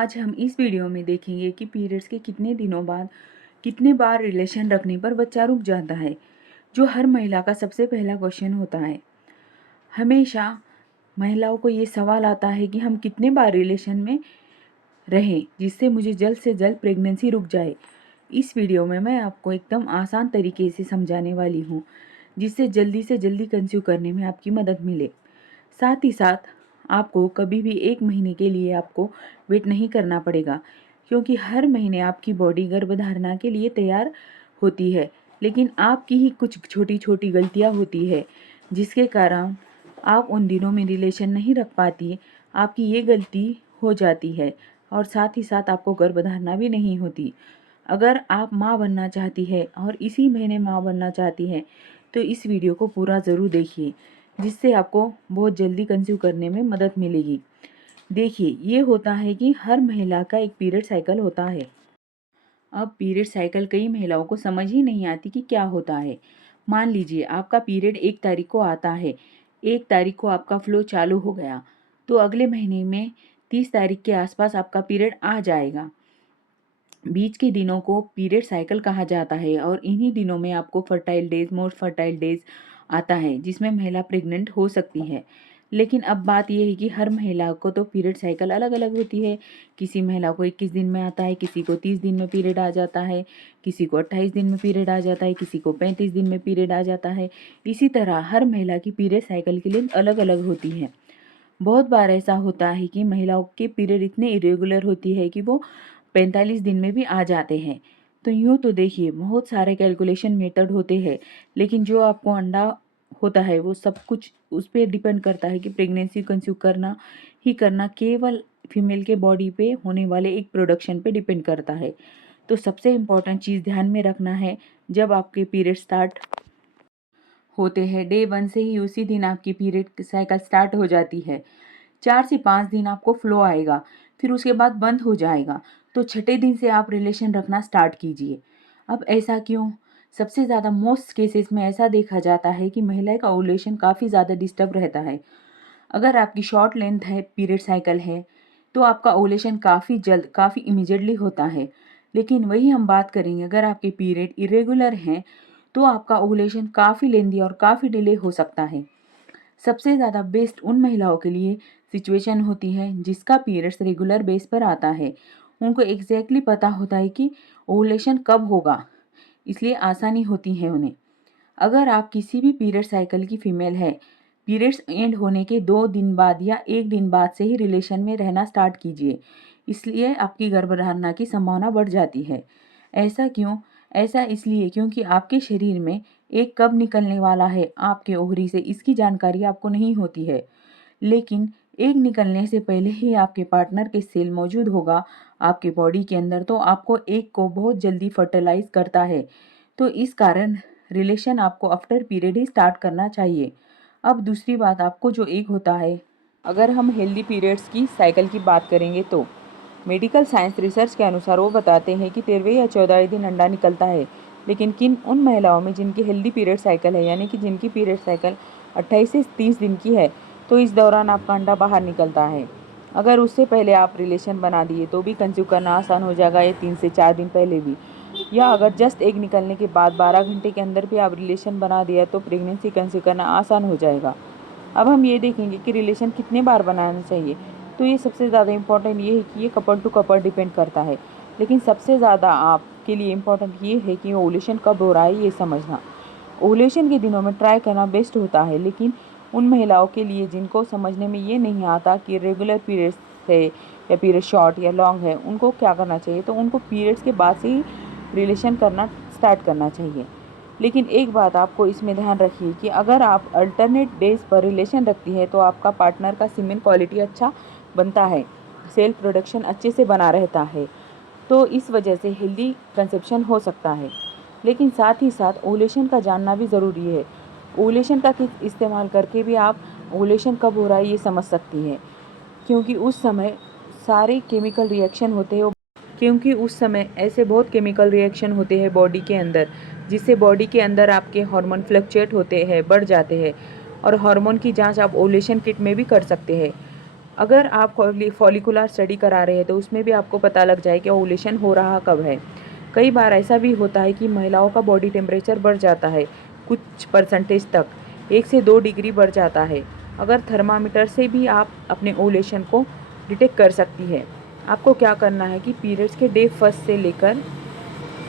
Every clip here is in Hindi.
आज हम इस वीडियो में देखेंगे कि पीरियड्स के कितने दिनों बाद कितने बार रिलेशन रखने पर बच्चा रुक जाता है, जो हर महिला का सबसे पहला क्वेश्चन होता है। हमेशा महिलाओं को ये सवाल आता है कि हम कितने बार रिलेशन में रहें जिससे मुझे जल्द से जल्द प्रेगनेंसी रुक जाए। इस वीडियो में मैं आपको एकदम आसान तरीके से समझाने वाली हूँ, जिससे जल्दी से जल्दी कंसीव करने में आपकी मदद मिले। साथ ही साथ आपको कभी भी 1 महीने के लिए आपको वेट नहीं करना पड़ेगा, क्योंकि हर महीने आपकी बॉडी गर्भधारणा के लिए तैयार होती है, लेकिन आपकी ही कुछ छोटी छोटी गलतियां होती है जिसके कारण आप उन दिनों में रिलेशन नहीं रख पाती। आपकी ये गलती हो जाती है और साथ ही साथ आपको गर्भधारणा भी नहीं होती। अगर आप माँ बनना चाहती है और इसी महीने माँ बनना चाहती है तो इस वीडियो को पूरा ज़रूर देखिए, जिससे आपको बहुत जल्दी कंसीव करने में मदद मिलेगी। देखिए, ये होता है कि हर महिला का एक पीरियड साइकिल होता है। अब पीरियड साइकिल कई महिलाओं को समझ ही नहीं आती कि क्या होता है। मान लीजिए आपका पीरियड 1 तारीख को आता है, 1 तारीख को आपका फ्लो चालू हो गया, तो अगले महीने में 30 तारीख के आसपास आपका पीरियड आ जाएगा। बीच के दिनों को पीरियड साइकिल कहा जाता है और इन्हीं दिनों में आपको fertile days, most fertile days आता है, जिसमें महिला प्रेग्नेंट हो सकती है। लेकिन अब बात यह है कि हर महिला को तो पीरियड साइकिल अलग अलग होती है। किसी महिला को 21 दिन में आता है, किसी को 30 दिन में पीरियड आ जाता है, किसी को 28 दिन में पीरियड आ जाता है, किसी को 35 दिन में पीरियड आ जाता है। इसी तरह हर महिला की पीरियड साइकिल की लेंथ अलग अलग होती है। बहुत बार ऐसा होता है कि महिलाओं के पीरियड इतने इरेगुलर होती है कि वो 45 दिन में भी आ जाते हैं। तो यूँ तो देखिए, बहुत सारे कैलकुलेशन मेथड होते हैं, लेकिन जो आपको अंडा होता है वो सब कुछ उस पर डिपेंड करता है कि प्रेगनेंसी कंसीव करना ही करना केवल फीमेल के बॉडी पे होने वाले एक प्रोडक्शन पे डिपेंड करता है। तो सबसे इम्पॉर्टेंट चीज़ ध्यान में रखना है, जब आपके पीरियड स्टार्ट होते हैं डे 1 से ही उसी दिन आपकी पीरियड साइकिल स्टार्ट हो जाती है। 4 से 5 दिन आपको फ्लो आएगा, फिर उसके बाद बंद हो जाएगा। तो छठे दिन से आप रिलेशन रखना स्टार्ट कीजिए। अब ऐसा क्यों? सबसे ज़्यादा मोस्ट केसेस में ऐसा देखा जाता है कि महिला का ओव्यूलेशन काफ़ी ज़्यादा डिस्टर्ब रहता है। अगर आपकी शॉर्ट लेंथ है पीरियड साइकिल है, तो आपका ओव्यूलेशन काफ़ी जल्द, काफ़ी इमीडिएटली होता है। लेकिन वही हम बात करेंगे, अगर आपके पीरियड इरेगुलर हैं, तो आपका ओव्यूलेशन काफ़ी लेंदी और काफ़ी डिले हो सकता है। सबसे ज़्यादा बेस्ट उन महिलाओं के लिए सिचुएशन होती है जिसका पीरियड्स रेगुलर बेस पर आता है। उनको एग्जैक्टली पता होता है कि ओवुलेशन कब होगा, इसलिए आसानी होती है उन्हें। अगर आप किसी भी पीरियड साइकिल की फीमेल है, पीरियड्स एंड होने के 2 दिन बाद या 1 दिन बाद से ही रिलेशन में रहना स्टार्ट कीजिए, इसलिए आपकी गर्भधारणा की संभावना बढ़ जाती है। ऐसा क्यों? ऐसा इसलिए क्योंकि आपके शरीर में एक कब निकलने वाला है आपके ओवरी से, इसकी जानकारी आपको नहीं होती है। लेकिन एग निकलने से पहले ही आपके पार्टनर के सेल मौजूद होगा आपके बॉडी के अंदर, तो आपको एग को बहुत जल्दी फर्टिलाइज करता है। तो इस कारण रिलेशन आपको आफ्टर पीरियड ही स्टार्ट करना चाहिए। अब दूसरी बात, आपको जो एग होता है, अगर हम हेल्दी पीरियड्स की साइकिल की बात करेंगे तो मेडिकल साइंस रिसर्च के अनुसार वो बताते हैं कि 13वें या 14वें दिन अंडा निकलता है। लेकिन किन उन महिलाओं में जिनकी हेल्दी पीरियड साइकिल है, यानी कि जिनकी पीरियड साइकिल 28 से 30 दिन की है, तो इस दौरान आपका अंडा बाहर निकलता है। अगर उससे पहले आप रिलेशन बना दिए तो भी कंसीव करना आसान हो जाएगा, ये 3 से 4 दिन पहले भी। या अगर जस्ट एग निकलने के बाद 12 घंटे के अंदर भी आप रिलेशन बना दिया तो प्रेगनेंसी कंसीव करना आसान हो जाएगा। अब हम ये देखेंगे कि रिलेशन कितने बार बनाना चाहिए। तो ये सबसे ज़्यादा इम्पॉर्टेंट ये है कि ये कपल टू कपल डिपेंड करता है, लेकिन सबसे ज़्यादा आपके लिए इम्पॉर्टेंट ये है कि ओवुलेशन कब हो रहा है ये समझना। ओवुलेशन के दिनों में ट्राई करना बेस्ट होता है, लेकिन उन महिलाओं के लिए जिनको समझने में ये नहीं आता कि रेगुलर पीरियड्स है या पीरियड शॉर्ट या लॉन्ग है, उनको क्या करना चाहिए, तो उनको पीरियड्स के बाद से ही रिलेशन करना स्टार्ट करना चाहिए। लेकिन एक बात आपको इसमें ध्यान रखिए कि अगर आप अल्टरनेट डेज पर रिलेशन रखती है तो आपका पार्टनर का सीमेन क्वालिटी अच्छा बनता है, सेल प्रोडक्शन अच्छे से बना रहता है, तो इस वजह से हेल्दी कंसेप्शन हो सकता है। लेकिन साथ ही साथ ओवुलेशन का जानना भी ज़रूरी है। ओवुलेशन का किट इस्तेमाल करके भी आप ओवुलेशन कब हो रहा है ये समझ सकती हैं, क्योंकि उस समय सारे केमिकल रिएक्शन होते हैं क्योंकि उस समय ऐसे बहुत केमिकल रिएक्शन होते हैं बॉडी के अंदर, जिससे बॉडी के अंदर आपके हार्मोन फ्लक्चुएट होते हैं, बढ़ जाते हैं। और हार्मोन की जांच आप ओवुलेशन किट में भी कर सकते हैं। अगर आप फॉलिकुलर स्टडी करा रहे हैं तो उसमें भी आपको पता लग जाए कि ओव्यूलेशन हो रहा कब है। कई बार ऐसा भी होता है कि महिलाओं का बॉडी टेम्परेचर बढ़ जाता है कुछ परसेंटेज तक, 1 से 2 डिग्री बढ़ जाता है। अगर थर्मामीटर से भी आप अपने ओव्यूलेशन को डिटेक्ट कर सकती है। आपको क्या करना है कि पीरियड्स के डे फर्स्ट से लेकर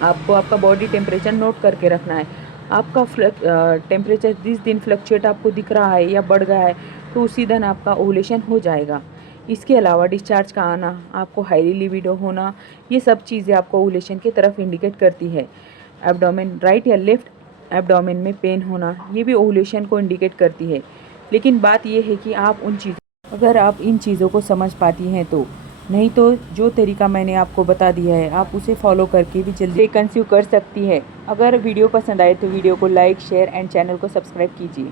आपको आपका बॉडी टेम्परेचर नोट करके रखना है। आपका टेम्परेचर जिस दिन फ्लक्चुएट आपको दिख रहा है या बढ़ गया है तो उसी दिन आपका ओव्यूलेशन हो जाएगा। इसके अलावा डिस्चार्ज का आना, आपको हाईली लिबिडो होना, ये सब चीज़ें आपको ओव्यूलेशन की तरफ इंडिकेट करती है। एब्डोमेन, राइट या लेफ्ट एब्डोमेन में पेन होना, ये भी ओव्यूलेशन को इंडिकेट करती है। लेकिन बात ये है कि अगर आप इन चीज़ों को समझ पाती हैं तो, नहीं तो जो तरीका मैंने आपको बता दिया है आप उसे फॉलो करके भी जल्दी कंसीव कर सकती है। अगर वीडियो पसंद आए तो वीडियो को लाइक, शेयर एंड चैनल को सब्सक्राइब कीजिए।